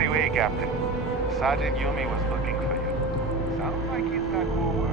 Anyway, Captain, Sergeant Yumi was looking for you. Sounds like he's got more work.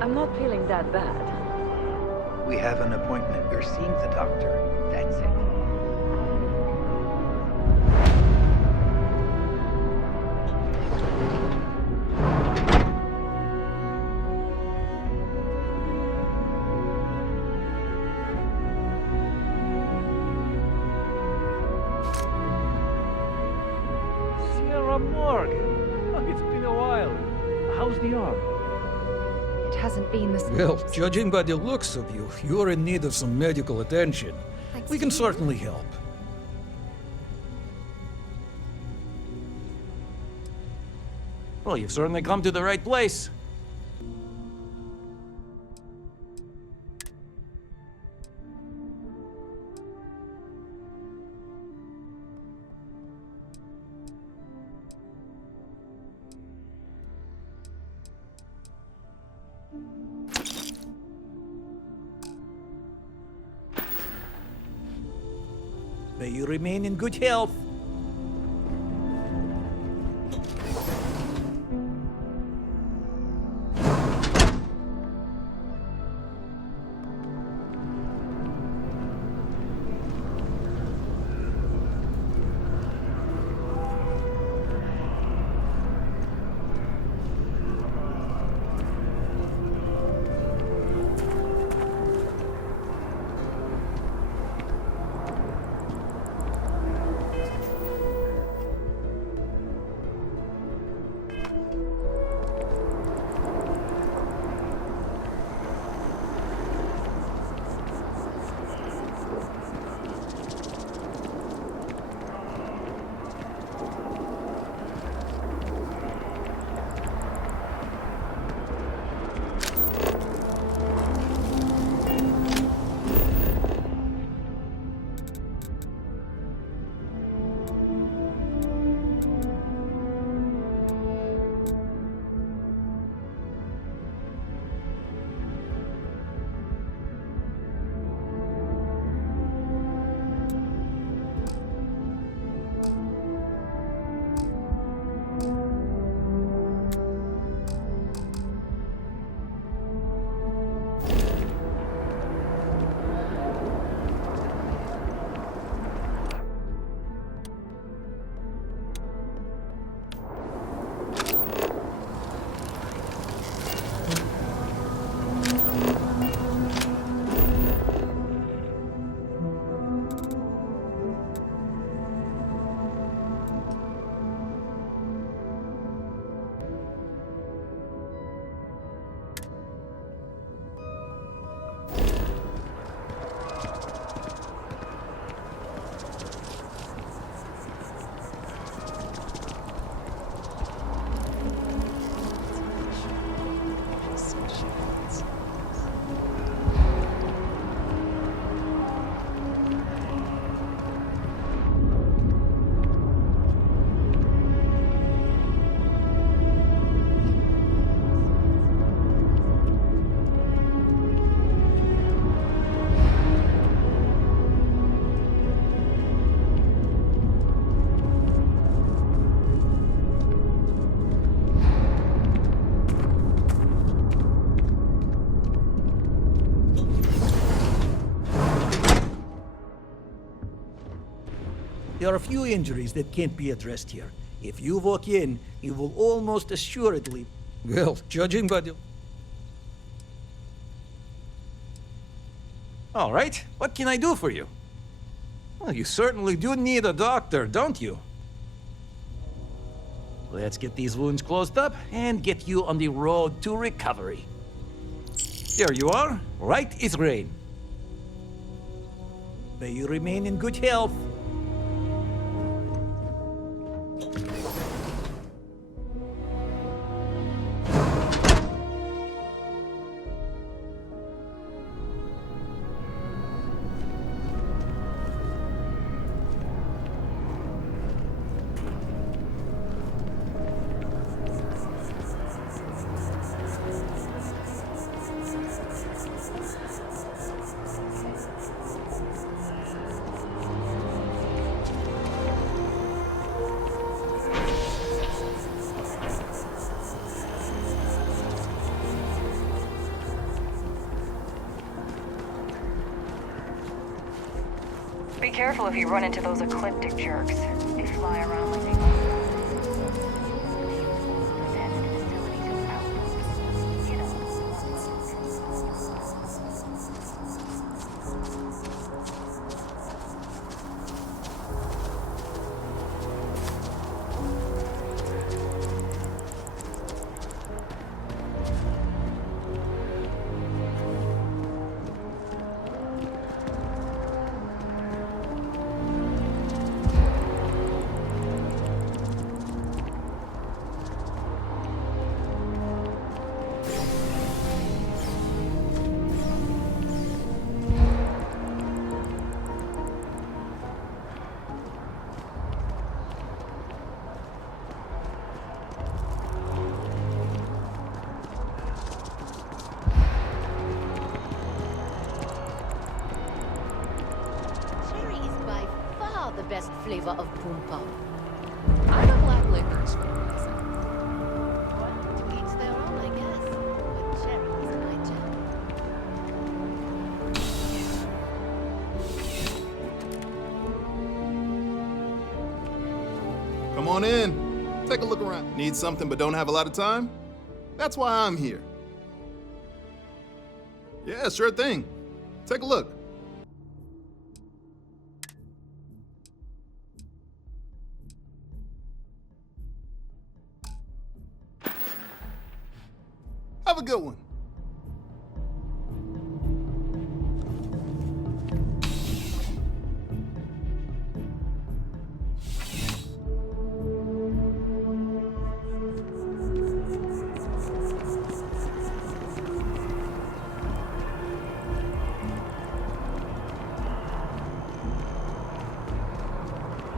I'm not feeling that bad. We have an appointment. You're seeing the doctor. That's it. Sierra Morgan. Oh, it's been a while. How's the arm? It hasn't been the same. Well, judging by the looks of you, you're in need of some medical attention. Thanks We can to you. certainly help. Well, you've certainly come to the right place. May you remain in good health. There are a few injuries that can't be addressed here. If you walk in, you will almost assuredly... Well, judging by the... All right, what can I do for you? Well, you certainly do need a doctor, don't you? Let's get these wounds closed up and get you on the road to recovery. There you are. Right is rain. May you remain in good health. Be careful if you run into those ecliptic jerks. They fly around like they the best flavor of Poom Pop. I'm a black licorice fan myself. But to each their own, I guess. But cherry is my jam. Come on in. Take a look around. Need something but don't have a lot of time? That's why I'm here. Yeah, sure thing. Take a look. Have a good one.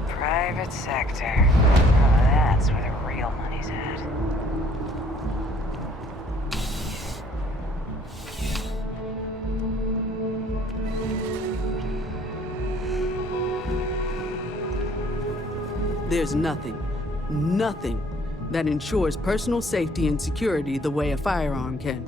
Private sector. Oh, that's where the real money's at. There's nothing that ensures personal safety and security the way a firearm can.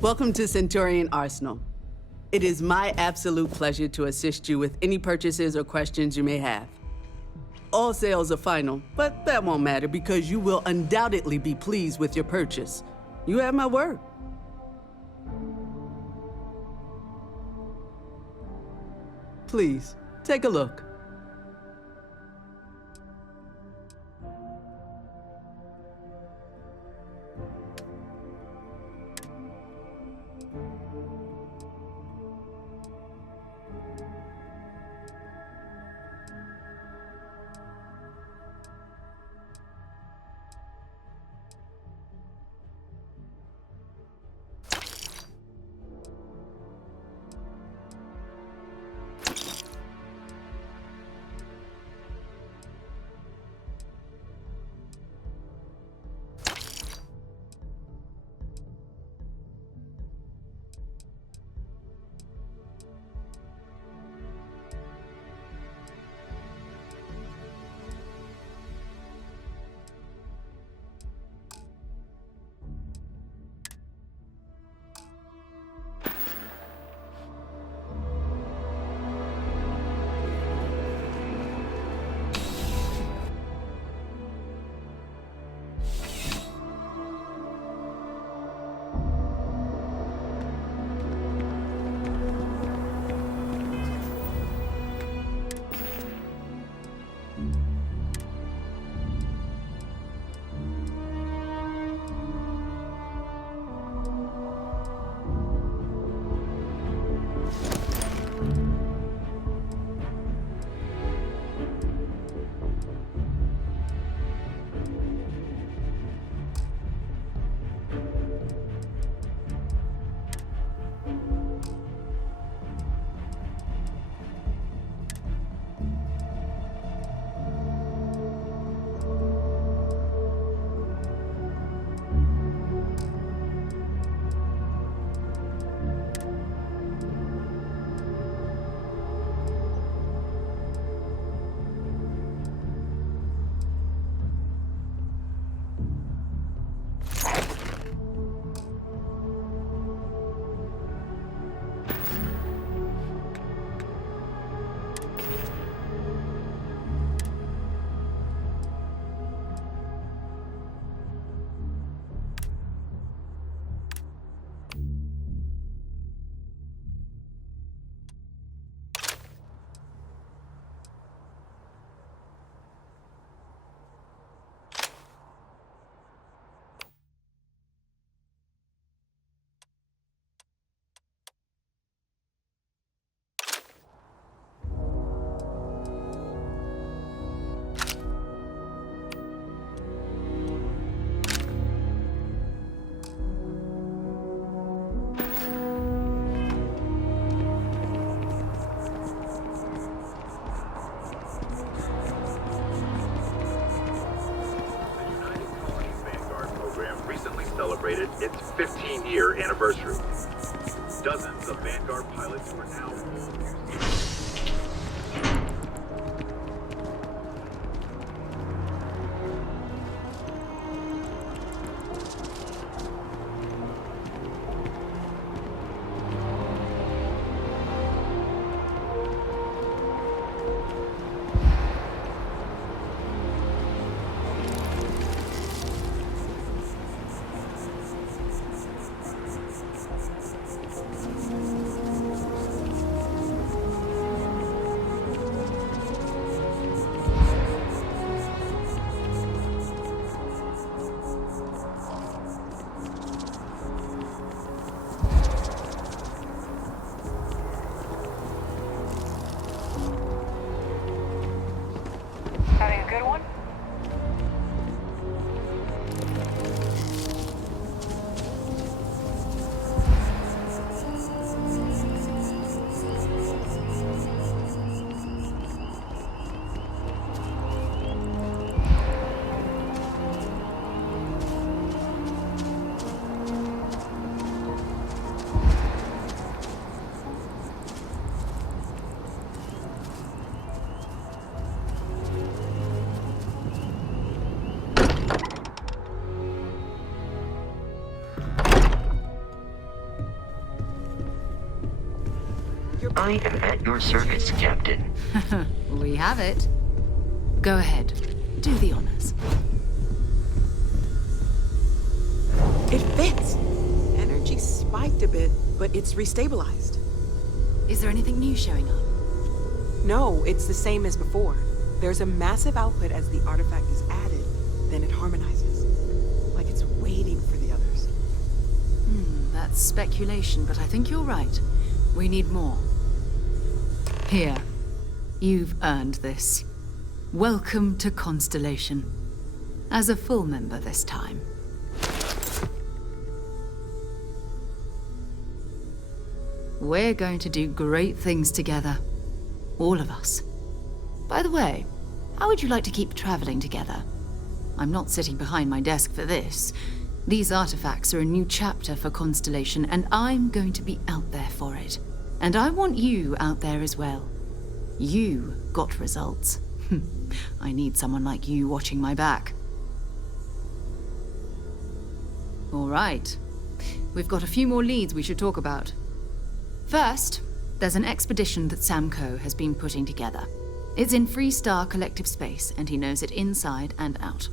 Welcome to Centurion Arsenal. It is my absolute pleasure to assist you with any purchases or questions you may have. All sales are final, but that won't matter because you will undoubtedly be pleased with your purchase. You have my word. Please, take a look. celebrated its 15-year anniversary. Dozens of Vanguard pilots were now... Having a good one? I am at your service, Captain. We have it. Go ahead. Do the honors. It fits. Energy spiked a bit, but it's restabilized. Is there anything new showing up? No, it's the same as before. There's a massive output as the artifact is added, then it harmonizes. Like it's waiting for the others. That's speculation, but I think you're right. We need more. Here. You've earned this. Welcome to Constellation. As a full member this time. We're going to do great things together. All of us. By the way, how would you like to keep traveling together? I'm not sitting behind my desk for this. These artifacts are a new chapter for Constellation, and I'm going to be out there for it. And I want you out there as well. You got results. I need someone like you watching my back. All right. We've got a few more leads we should talk about. First, there's an expedition that Samco has been putting together. It's in Freestar Collective Space, and he knows it inside and out.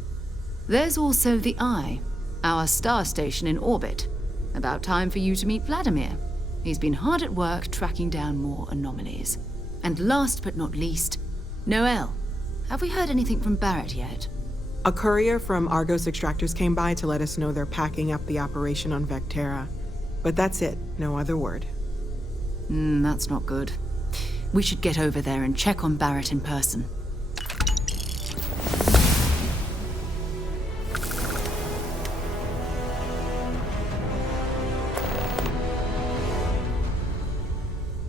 There's also the Eye, our star station in orbit. About time for you to meet Vladimir. He's been hard at work tracking down more anomalies. And last but not least, Noel. Have we heard anything from Barrett yet? A courier from Argos Extractors came by to let us know they're packing up the operation on Vectera. But that's it, no other word. That's not good. We should get over there and check on Barrett in person.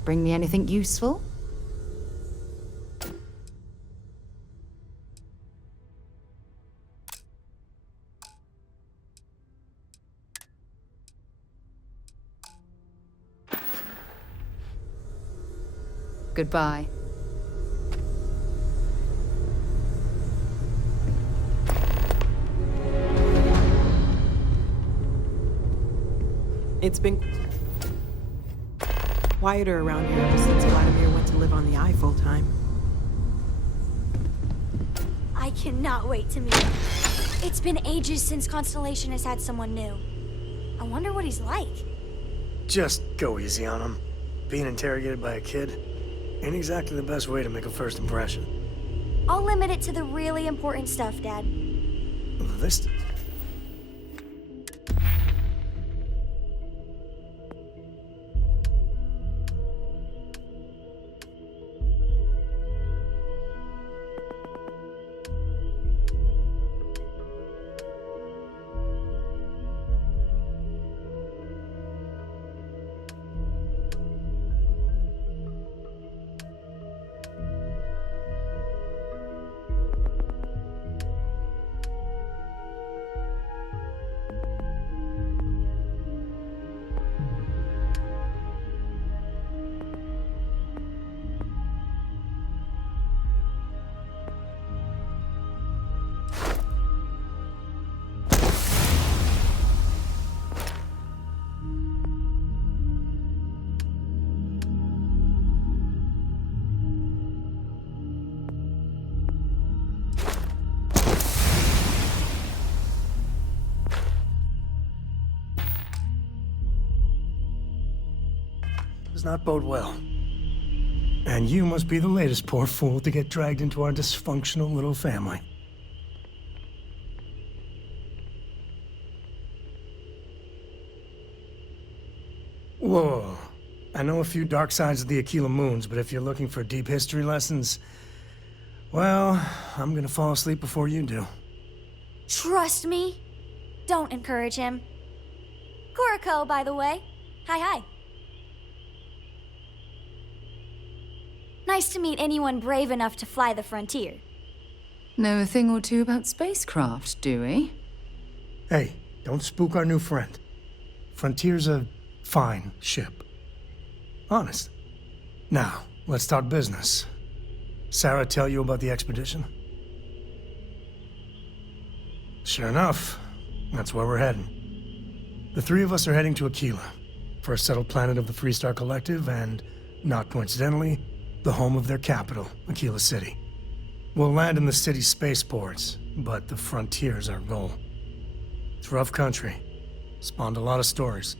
Bring me anything useful? Goodbye. It's been quieter around here ever since Vladimir went to live on the Eye full-time. I cannot wait to meet him. It's been ages since Constellation has had someone new. I wonder what he's like. Just go easy on him. Being interrogated by a kid ain't exactly the best way to make a first impression. I'll limit it to the really important stuff, Dad. This... not bode well. And you must be the latest poor fool to get dragged into our dysfunctional little family. Whoa. I know a few dark sides of the Aquila Moons, but if you're looking for deep history lessons, well, I'm gonna fall asleep before you do. Trust me. Don't encourage him. Kuriko, by the way. Hi. Nice to meet anyone brave enough to fly the frontier. Know a thing or two about spacecraft, do we? Hey, don't spook our new friend. Frontier's a fine ship. Honest. Now, let's talk business. Sarah tell you about the expedition? Sure enough, that's where we're heading. The three of us are heading to Aquila, for a settled planet of the Freestar Collective and, not coincidentally, the home of their capital, Aquila City. We'll land in the city's spaceports, but the frontier's our goal. It's rough country. Spawned a lot of stories.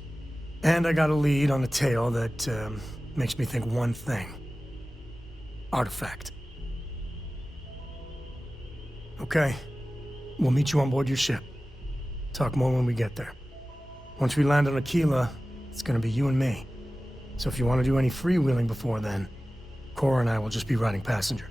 And I got a lead on a tale that makes me think one thing. Artifact. Okay. We'll meet you on board your ship. Talk more when we get there. Once we land on Aquila, it's gonna be you and me. So if you want to do any freewheeling before then, Cora and I will just be riding passenger.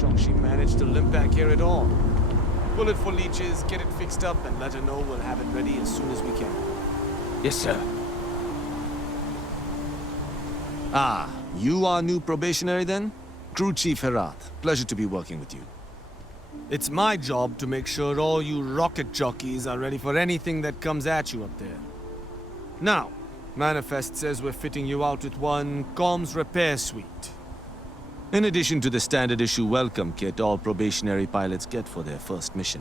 shocked she managed to limp back here at all. Pull it for leeches, get it fixed up, and let her know we'll have it ready as soon as we can. Yes, sir. Ah, you are new probationary then? Crew Chief Herat. Pleasure to be working with you. It's my job to make sure all you rocket jockeys are ready for anything that comes at you up there. Now, Manifest says we're fitting you out with one comms repair suite. In addition to the standard issue welcome kit all probationary pilots get for their first mission.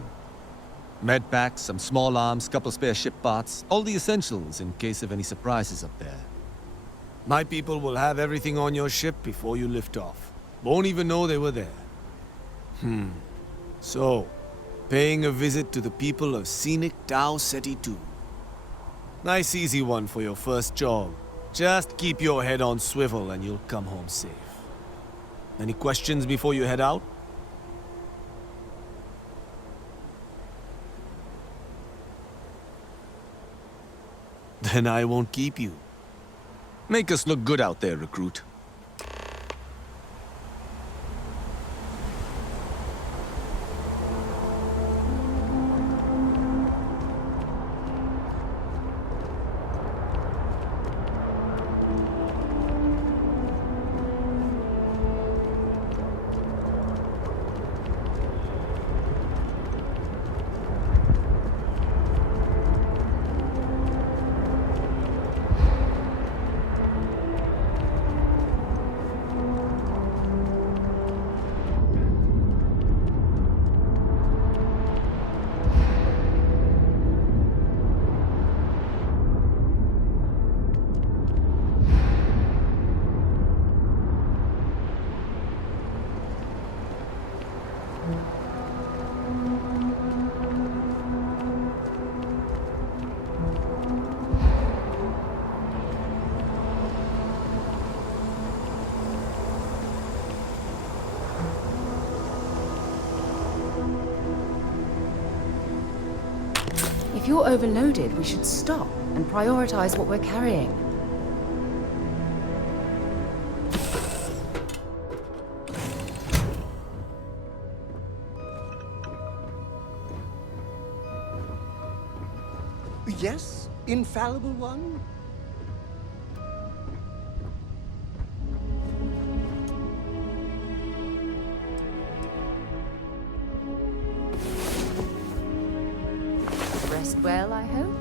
Med packs, some small arms, couple spare ship parts, all the essentials in case of any surprises up there. My people will have everything on your ship before you lift off. Won't even know they were there. So, paying a visit to the people of scenic Tau Ceti 2. Nice easy one for your first job. Just keep your head on swivel and you'll come home safe. Any questions before you head out? Then I won't keep you. Make us look good out there, recruit. If you're overloaded, we should stop and prioritize what we're carrying. Yes, infallible one? Rest well, I hope?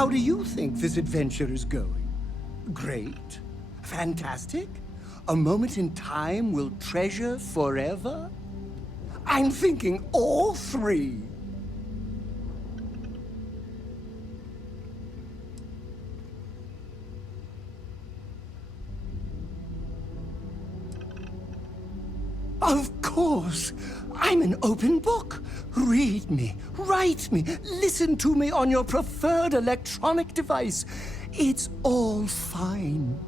How do you think this adventure is going? Great? Fantastic? A moment in time we'll treasure forever? I'm thinking all three. Of course. I'm an open book. Read me, write me, listen to me on your preferred electronic device. It's all fine.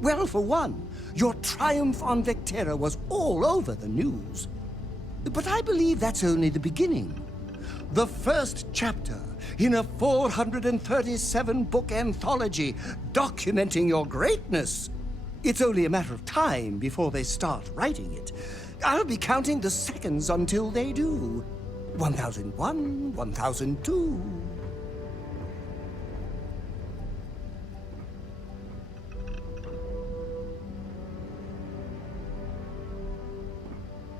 Well, for one, your triumph on Vectera was all over the news. But I believe that's only the beginning. The first chapter in a 437-book anthology documenting your greatness. It's only a matter of time before they start writing it. I'll be counting the seconds until they do. 1001, 1002...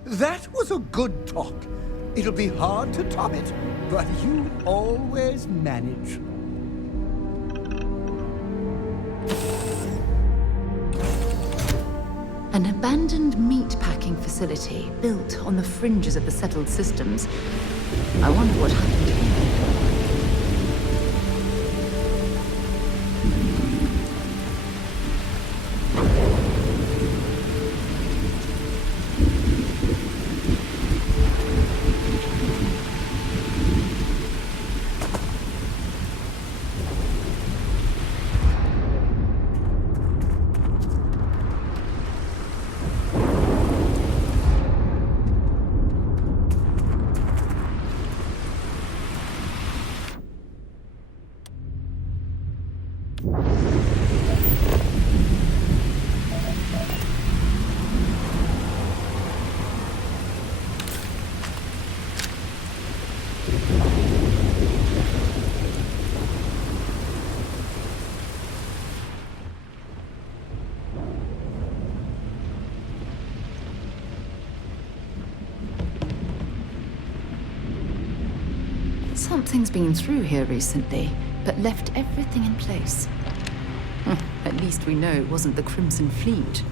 That was a good talk. It'll be hard to top it, but you always manage. An abandoned meat-packing facility built on the fringes of the settled systems. I wonder what happened here. Something's been through here recently, but left everything in place. At least we know it wasn't the Crimson Fleet.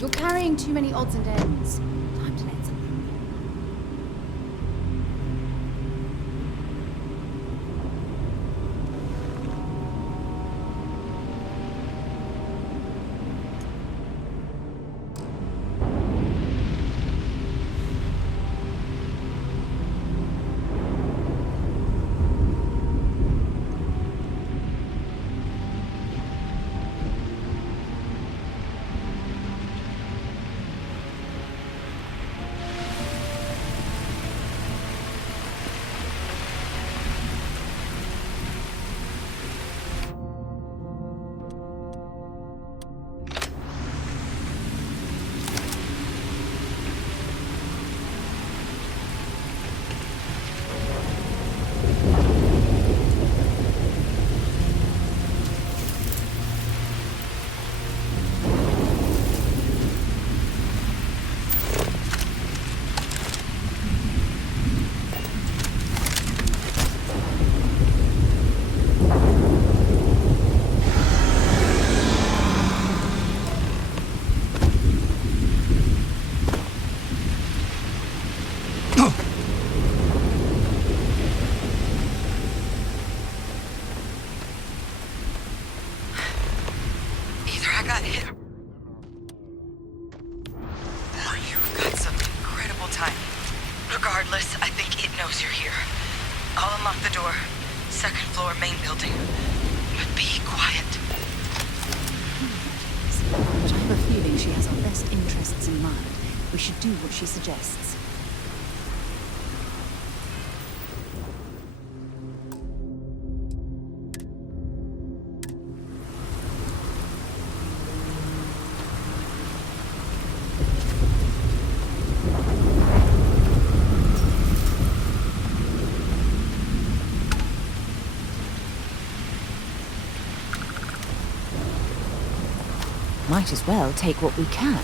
You're carrying too many odds and ends. Time to let something. I'll unlock the door. Second floor, main building. But be quiet. But I have a feeling she has our best interests in mind. We should do what she suggests. Might as well take what we can.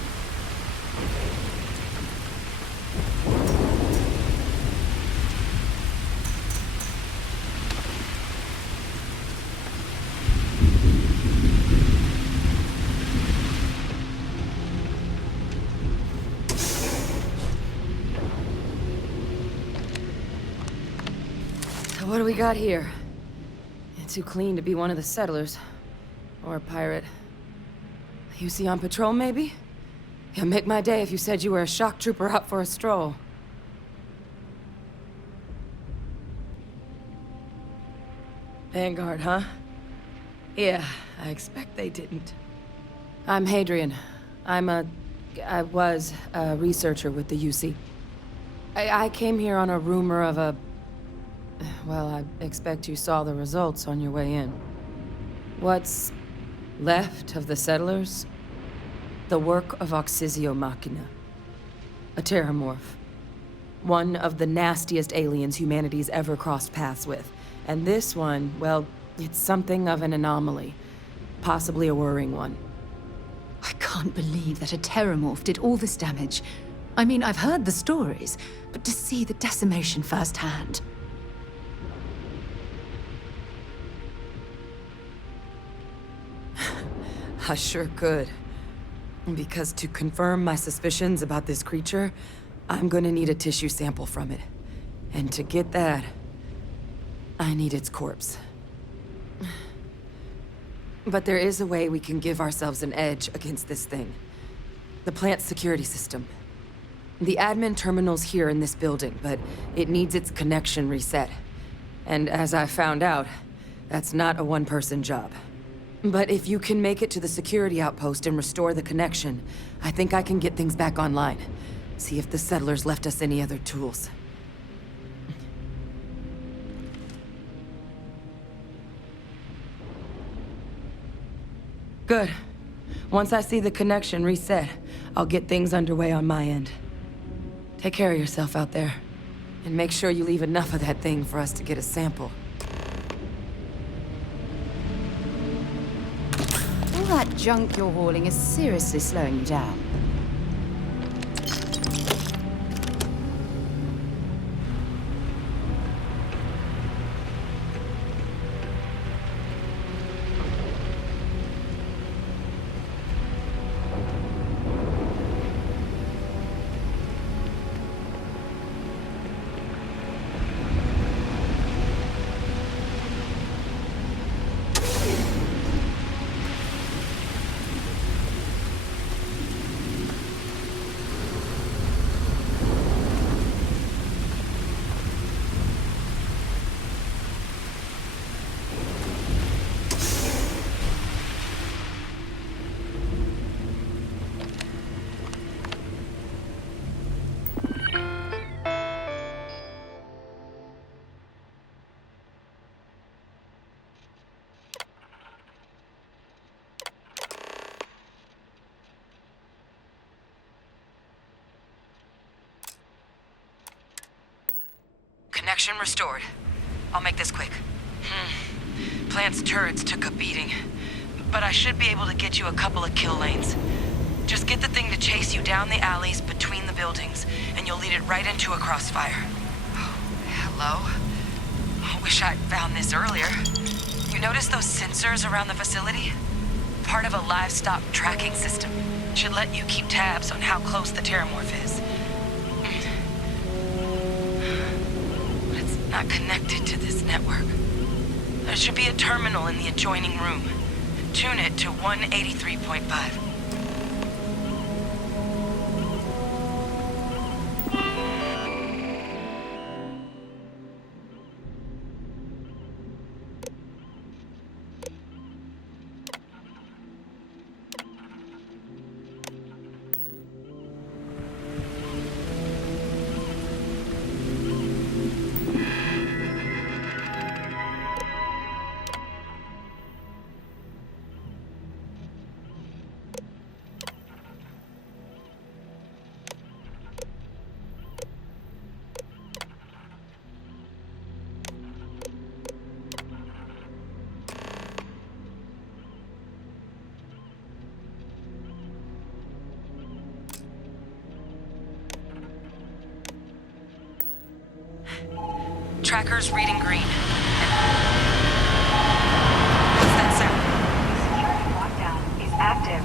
So what do we got here? You're too clean to be one of the settlers. Or a pirate. You see on patrol, maybe? It'd make my day if you said you were a shock trooper out for a stroll. Vanguard, huh? Yeah, I expect they didn't. I'm Hadrian. I was a researcher with the UC. I came here on a rumor of a... Well, I expect you saw the results on your way in. What's left of the settlers? The work of Oxysio Machina. A terramorph. One of the nastiest aliens humanity's ever crossed paths with. And this one, well, it's something of an anomaly. Possibly a worrying one. I can't believe that a terramorph did all this damage. I mean, I've heard the stories, but to see the decimation firsthand... I sure could. Because to confirm my suspicions about this creature, I'm gonna need a tissue sample from it. And to get that, I need its corpse. But there is a way we can give ourselves an edge against this thing. The plant's security system. The admin terminal's here in this building, but it needs its connection reset. And as I found out, that's not a one-person job. But if you can make it to the security outpost and restore the connection, I think I can get things back online. See if the settlers left us any other tools. Good. Once I see the connection reset, I'll get things underway on my end. Take care of yourself out there. And make sure you leave enough of that thing for us to get a sample. All that junk you're hauling is seriously slowing you down. Connection restored. I'll make this quick. Plant's turrets took a beating, but I should be able to get you a couple of kill lanes. Just get the thing to chase you down the alleys between the buildings, and you'll lead it right into a crossfire. Oh, hello? I wish I'd found this earlier. You notice those sensors around the facility? Part of a livestock tracking system. Should let you keep tabs on how close the terramorph is. Not connected to this network. There should be a terminal in the adjoining room. Tune it to 183.5. Tracker's reading green. What's that sound? Security lockdown is active.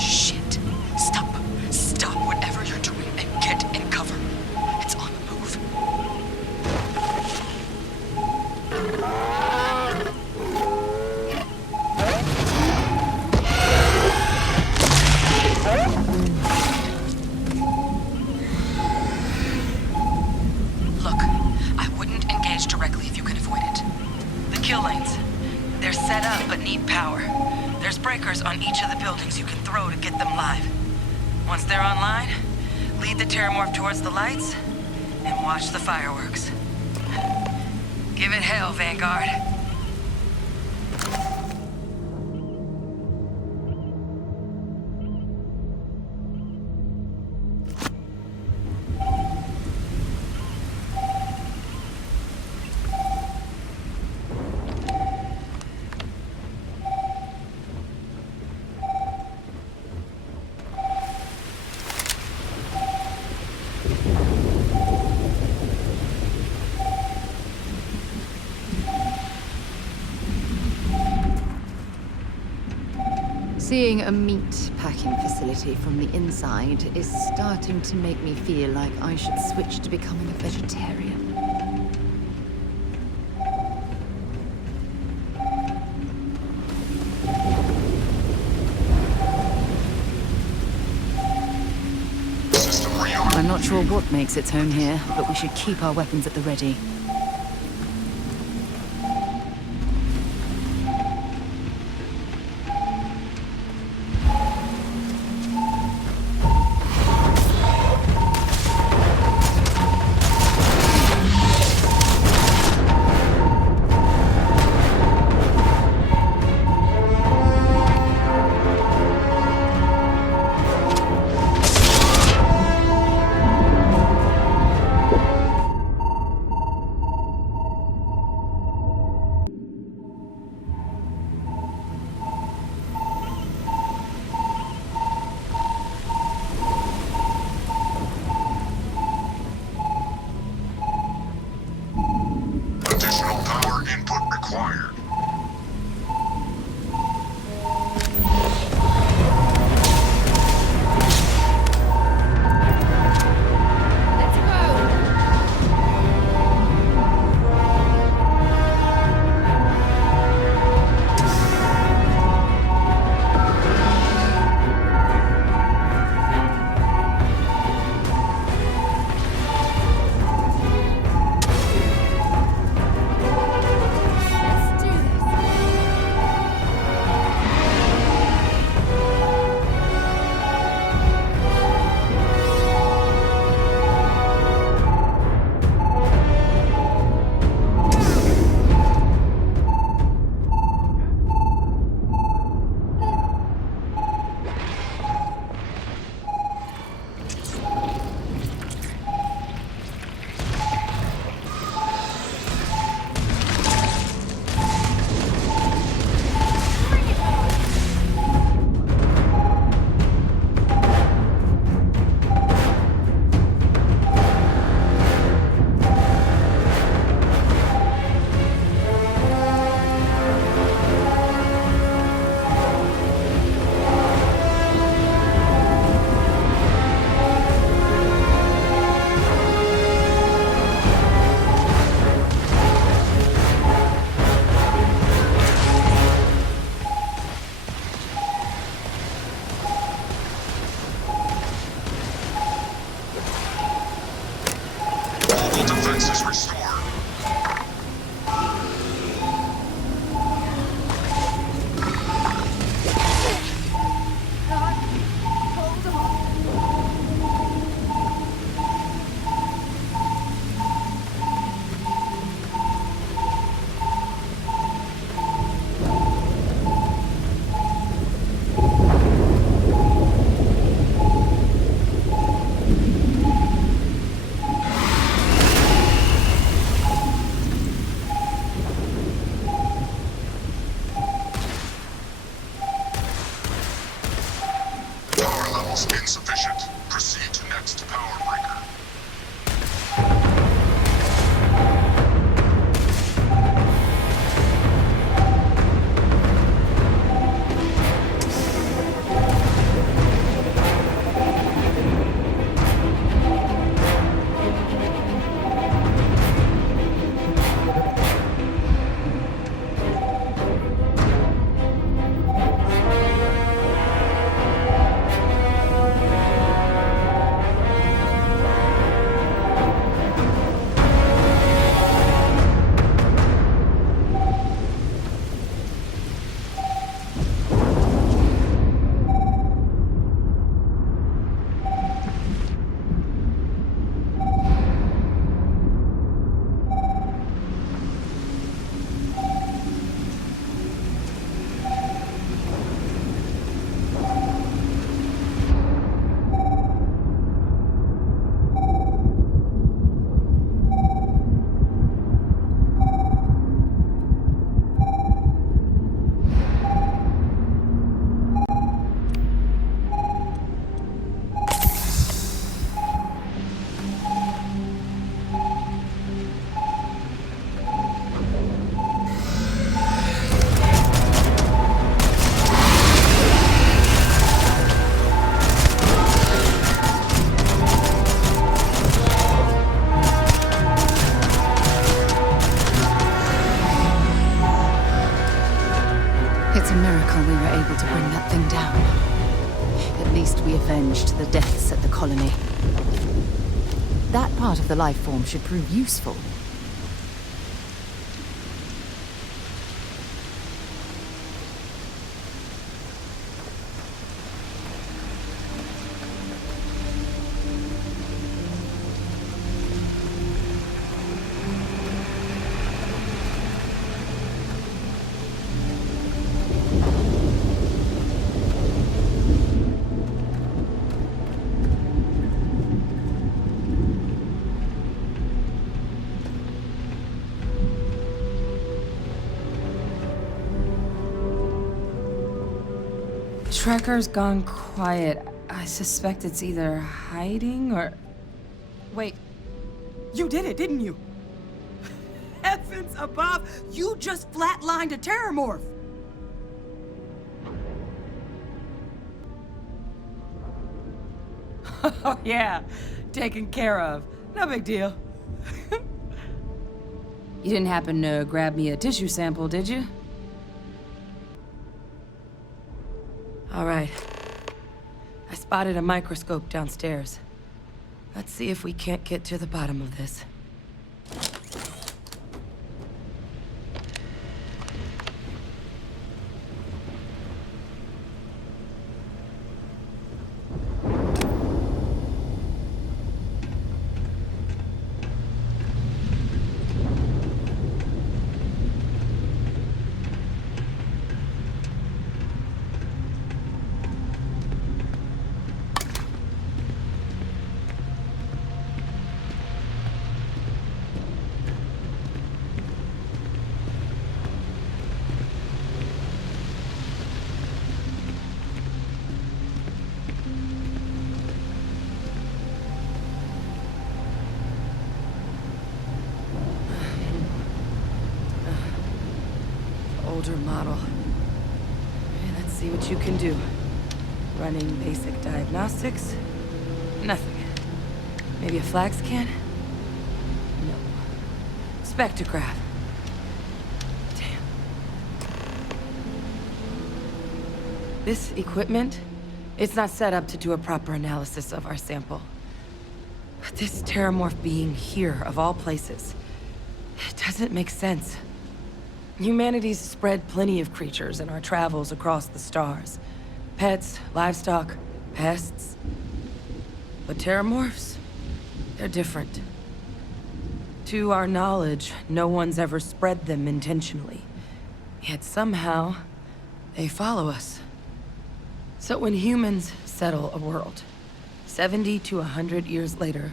Shit. Stop. Stop whatever you're doing and get in cover. It's on the move. Look, I wouldn't engage directly if you can avoid it. The kill lanes. They're set up but need power. There's breakers on each of the buildings you can throw to get them live. Once they're online, lead the Terramorph towards the lights and watch the fireworks. Give it hell, Vanguard. Seeing a meat packing facility from the inside is starting to make me feel like I should switch to becoming a vegetarian. I'm not sure what makes its home here, but we should keep our weapons at the ready. Insufficient. Proceed to next power breaker. bring that thing down. At least we avenged the deaths at the colony. That part of the life form should prove useful. Trekker's gone quiet. I suspect it's either hiding or... Wait. You did it, didn't you? Heavens above! You just flatlined a terramorph! Oh, yeah. Taken care of. No big deal. You didn't happen to grab me a tissue sample, did you? All right. I spotted a microscope downstairs. Let's see if we can't get to the bottom of this. Older model. Okay, let's see what you can do. Running basic diagnostics. Nothing. Maybe a flag scan? No. Spectrograph. Damn. This equipment, it's not set up to do a proper analysis of our sample. But this terramorph being here, of all places, it doesn't make sense. Humanity's spread plenty of creatures in our travels across the stars. Pets, livestock, pests. But terramorphs, they're different. To our knowledge, no one's ever spread them intentionally. Yet somehow, they follow us. So when humans settle a world, 70 to 100 years later,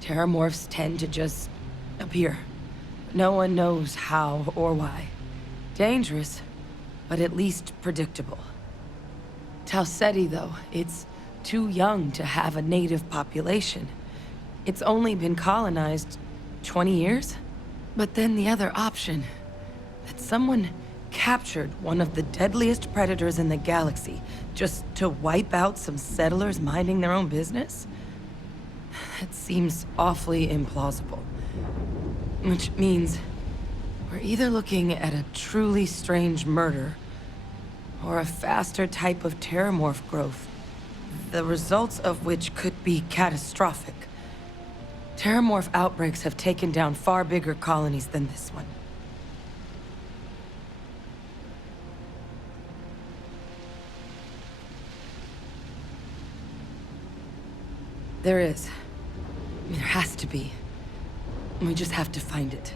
terramorphs tend to just appear. No one knows how or why. Dangerous, but at least predictable. Tau Ceti, though, it's too young to have a native population. It's only been colonized 20 years? But then the other option, that someone captured one of the deadliest predators in the galaxy just to wipe out some settlers minding their own business? That seems awfully implausible. Which means we're either looking at a truly strange murder or a faster type of terramorph growth, the results of which could be catastrophic. Terramorph outbreaks have taken down far bigger colonies than this one. There is. There has to be. We just have to find it.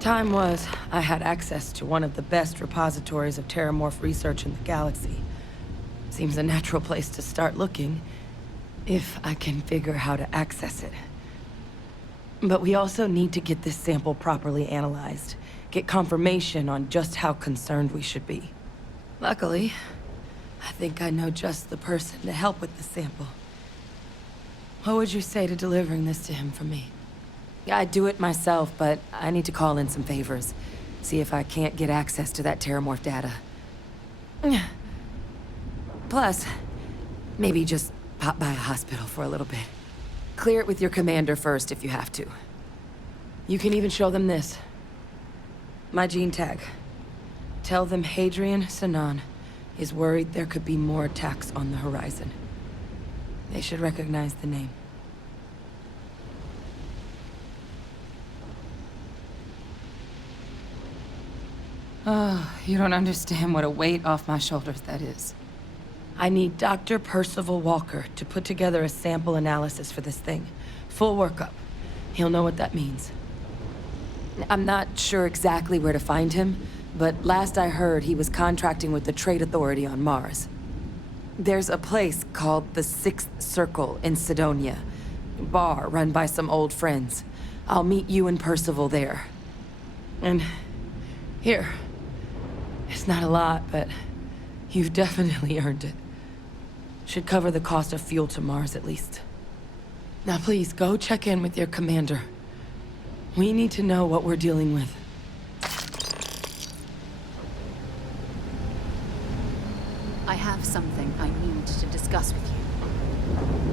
Time was, I had access to one of the best repositories of terramorph research in the galaxy. Seems a natural place to start looking, if I can figure how to access it. But we also need to get this sample properly analyzed, get confirmation on just how concerned we should be. Luckily, I think I know just the person to help with the sample. What would you say to delivering this to him for me? I'd do it myself, but I need to call in some favors. See if I can't get access to that terramorph data. Plus, maybe just pop by a hospital for a little bit. Clear it with your commander first if you have to. You can even show them this. My gene tag. Tell them Hadrian Sinan is worried there could be more attacks on the horizon. They should recognize the name. Oh, you don't understand what a weight off my shoulders that is. I need Dr. Percival Walker to put together a sample analysis for this thing. Full workup. He'll know what that means. I'm not sure exactly where to find him, but last I heard he was contracting with the Trade Authority on Mars. There's a place called the Sixth Circle in Sidonia. Bar run by some old friends. I'll meet you and Percival there. And here. It's not a lot, but you've definitely earned it. Should cover the cost of fuel to Mars at least. Now please, go check in with your commander. We need to know what we're dealing with. I have something I need to discuss with you.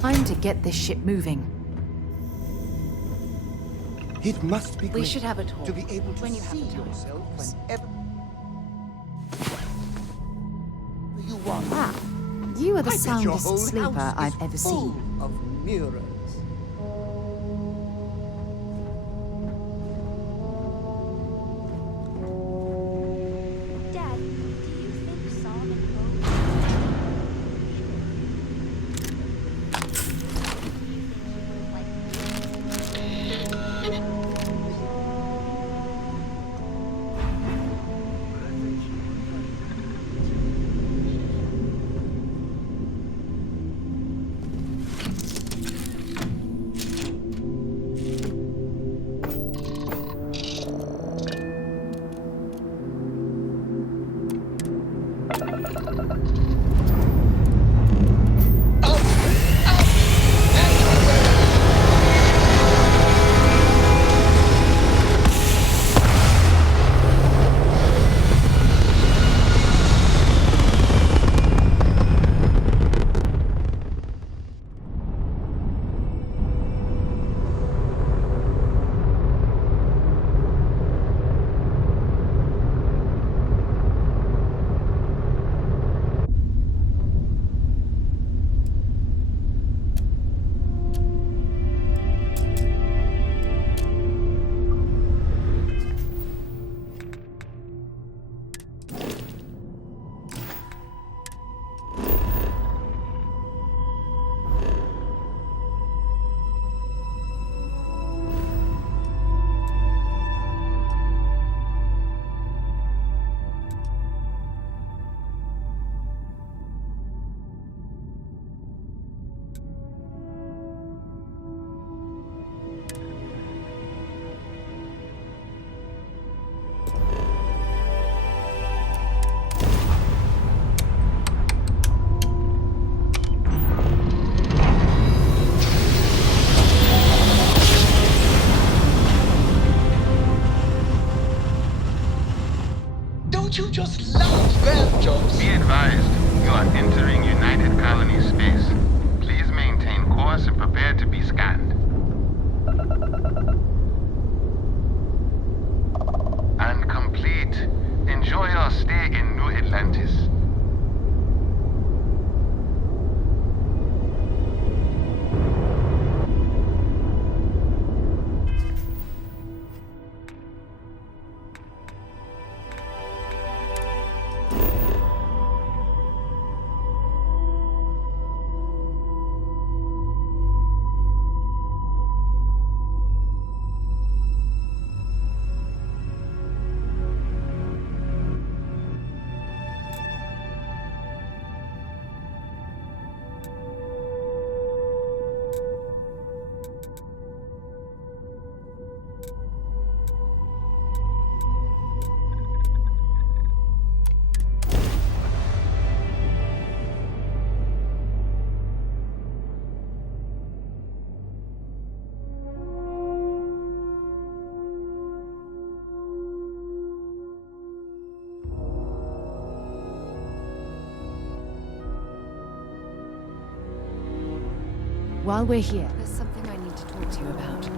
Time to get this ship moving. It must be We great should have a talk to be able to when you have see the time, yourself of course. whenever you want. Ah, you are the I bet your soundest whole sleeper house I've is ever full seen. of mirrors. Dad, do you think Solomon Poe... Be advised, you are entering United Colony space. Please maintain course and prepare to be scanned. And complete. Enjoy your stay in New Atlantis. While we're here, there's something I need to talk to you about.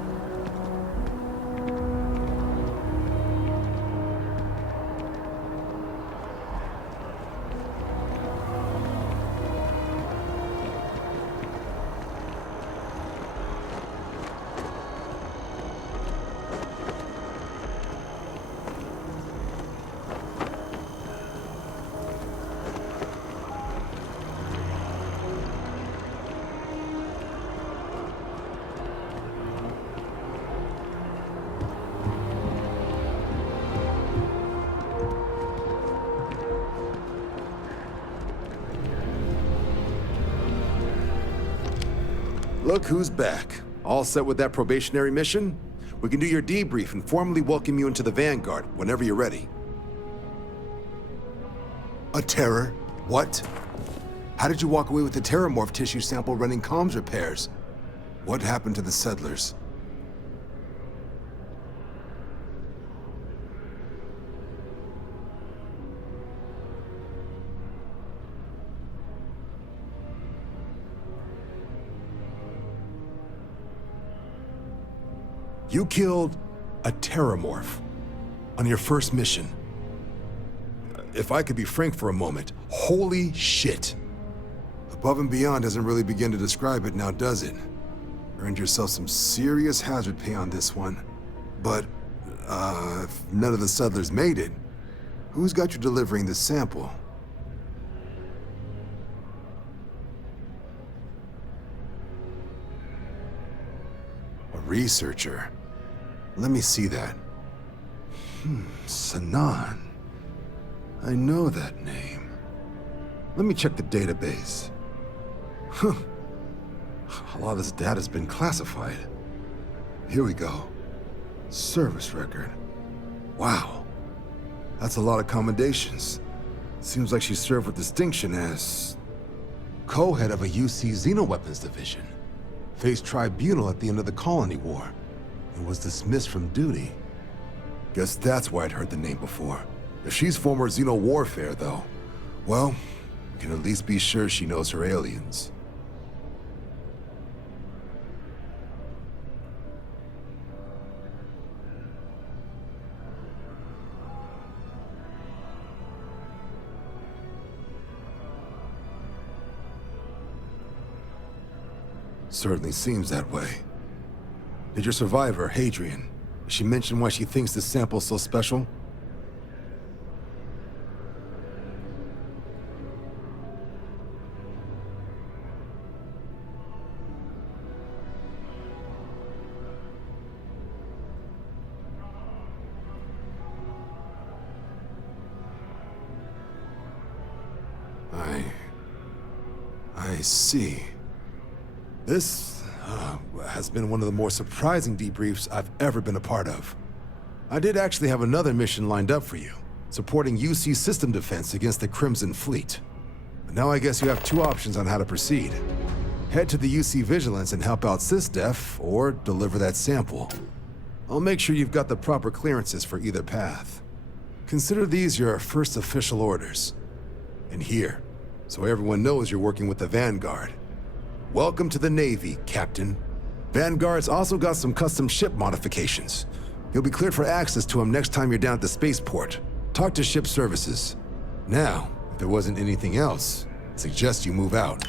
Look who's back. All set with that probationary mission? We can do your debrief and formally welcome you into the Vanguard whenever you're ready. A terror? What? How did you walk away with the terramorph tissue sample running comms repairs? What happened to the settlers? You killed a terramorph on your first mission. If I could be frank for a moment, holy shit. Above and beyond doesn't really begin to describe it now, does it? Earned yourself some serious hazard pay on this one. But, if none of the settlers made it, who's got you delivering the sample? A researcher. Let me see that. Sanan. I know that name. Let me check the database. Huh. A lot of this data's been classified. Here we go. Service record. Wow. That's a lot of commendations. Seems like she served with distinction as co-head of a UC Xenoweapons division. Faced tribunal at the end of the Colony War. And was dismissed from duty. Guess that's why I'd heard the name before. If she's former Xeno warfare, though, well, we can at least be sure she knows her aliens. Certainly seems that way. Did your survivor, Hadrian, did she mention why she thinks this sample's so special? I see. This has been one of the more surprising debriefs I've ever been a part of. I did actually have another mission lined up for you, supporting UC system defense against the Crimson Fleet. But now I guess you have two options on how to proceed. Head to the UC Vigilance and help out SysDef, or deliver that sample. I'll make sure you've got the proper clearances for either path. Consider these your first official orders. And here, so everyone knows you're working with the Vanguard. Welcome to the Navy, Captain. Vanguard's also got some custom ship modifications. You'll be cleared for access to them next time you're down at the spaceport. Talk to ship services. Now, if there wasn't anything else, I suggest you move out.